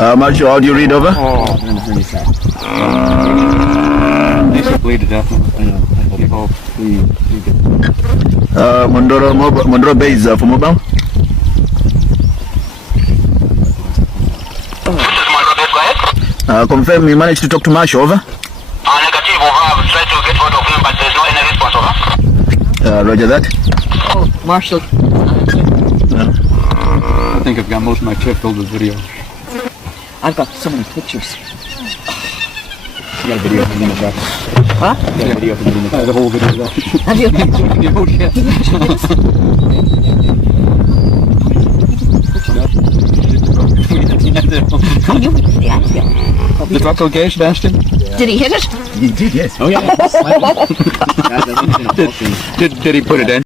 Marshall, how do you read over? Oh, really sad. They should bleed to death. I know. People, Mondoro base for mobile. Confirm you managed to talk to Marshall, over? Negative, over. I've tried to get hold of him, but there's no any response, over. Roger that. Oh, Marshall. I think I've got most of my chip filled with video. I've got so many pictures. You got a video of me in the truck. Huh? You got a video of me in the truck. The whole video. Have you? Oh shit. The truck okay, Sebastian? Did he hit it? He did, yes. Oh yeah. Did he put it in?